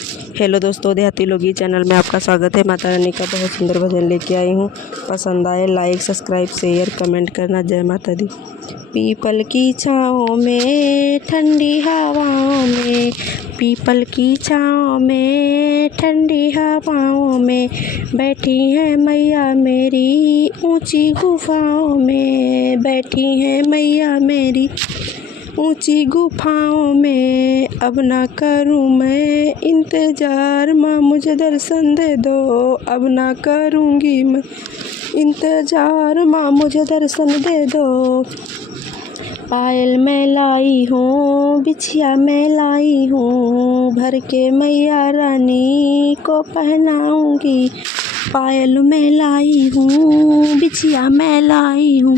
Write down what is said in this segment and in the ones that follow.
Hello दोस्तों, देहाती लोगी चैनल में आपका स्वागत है। माता रानी का बहुत सुंदर भजन लेके आई हूँ। पसंद आए लाइक सब्सक्राइब शेयर कमेंट करना। जय माता दी। पीपल की छाँव में ठंडी हवाओं में, पीपल की छाँव में ठंडी हवाओं में बैठी है मैया मेरी ऊंची गुफाओं में, बैठी है मैया मेरी ऊंची गुफाओं में। अब ना करूँ मैं इंतज़ार, माँ मुझे दर्शन दे दो। अब ना करूँगी मैं इंतज़ार, माँ मुझे दर्शन दे दो। पायल मैं लाई हूँ, बिछिया मैं लाई हूँ, भर के मैया रानी को पहनाऊँगी। पायल मैं लाई हूँ, बिछिया मैं लाई हूँ,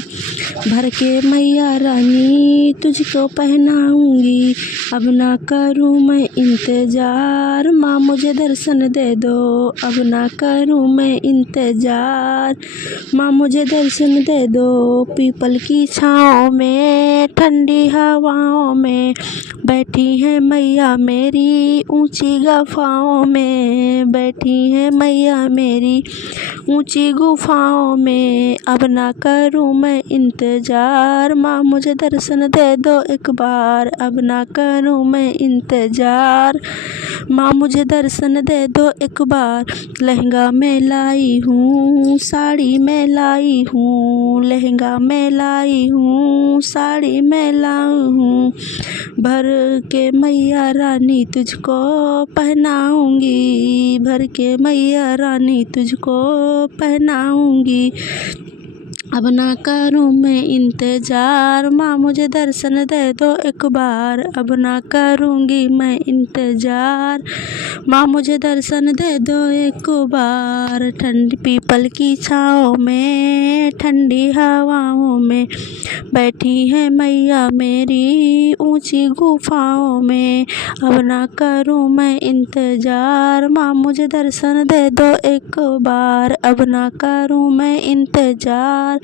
भर के मैया रानी तुझको पहनाऊँगी। अब ना करूँ मैं इंतज़ार, माँ मुझे दर्शन दे दो। अब ना करूँ मैं इंतज़ार, माँ मुझे दर्शन दे दो। पीपल की छाँव में ठंडी हवाओं में बैठी है मैया मेरी ऊंची गुफाओं में, बैठी है मैया मेरी ऊंची गुफाओं में। अब ना करूँ मैं इंतज़ार, माँ मुझे दर्शन दे दो एक बार। अब ना करूँ मैं इंतज़ार, माँ मुझे दर्शन दे दो एक बार। लहंगा मैं लाई हूँ, साड़ी मैं लाई हूँ, लहंगा मैं लाई हूँ, साड़ी मैं लाई हूँ, भर के मैया रानी तुझको पहनाऊँगी, भर के मैया रानी तुझको पहनाऊँगी। अब ना करूँ मैं इंतज़ार, माँ मुझे दर्शन दे दो एक बार। अब ना करूँगी मैं इंतज़ार, माँ मुझे दर्शन दे दो एक बार। ठंडी पीपल की छाँव में ठंडी हवाओं में बैठी है मैया मेरी ऊंची गुफाओं में। अब ना करूँ मैं इंतज़ार, माँ मुझे दर्शन दे दो एक बार। अब ना करूँ मैं इंतज़ार,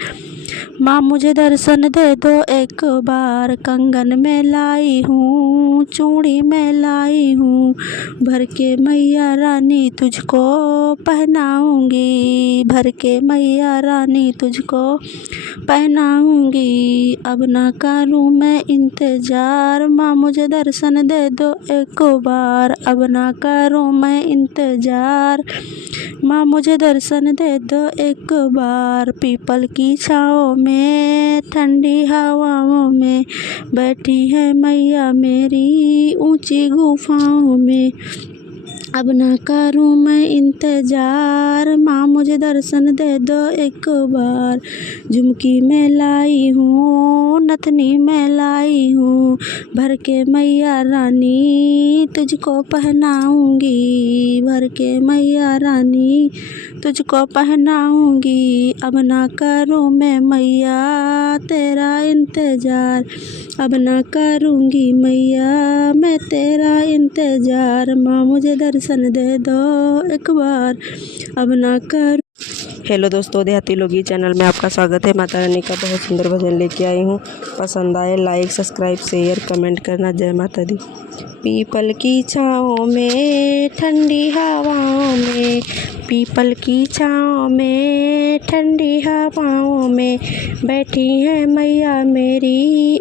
माँ मुझे दर्शन दे दो एक बार। कंगन में लाई हूँ, चूड़ी में लाई हूँ, भर के मैया रानी तुझको पहनाऊँगी, भर के मैया रानी तुझको पहनाऊँगी। अब ना करूँ मैं इंतज़ार, माँ मुझे दर्शन दे दो एक बार। अब ना करूँ मैं इंतज़ार, माँ मुझे दर्शन दे दो एक बार। पीपल की छाँव में ठंडी हवाओं में बैठी है मैया मेरी ऊंची गुफाओं में। अब ना करूँ मैं इंतज़ार, माँ मुझे दर्शन दे दो एक बार। झुमकी मैं लाई हूँ, नथनी मैं लाई हूँ, भर के मैया रानी तुझको पहनाऊँगी, भर के मैया रानी तुझको पहनाऊँगी। अब ना करूँ मैं मैया तेरा इंतज़ार, अब ना करूँगी मैया मैं तेरा इंतज़ार, माँ मुझे दर्शन दे दो एक बार। अब ना कर। हेलो दोस्तों, देहाती लोगी चैनल में आपका स्वागत है। माता रानी का बहुत सुंदर भजन लेके आई हूँ। पसंद आए लाइक सब्सक्राइब शेयर कमेंट करना। जय माता दी। पीपल की छाँव में ठंडी हवाओं में, पीपल की छाँव में ठंडी हवाओं में बैठी है मैया मेरी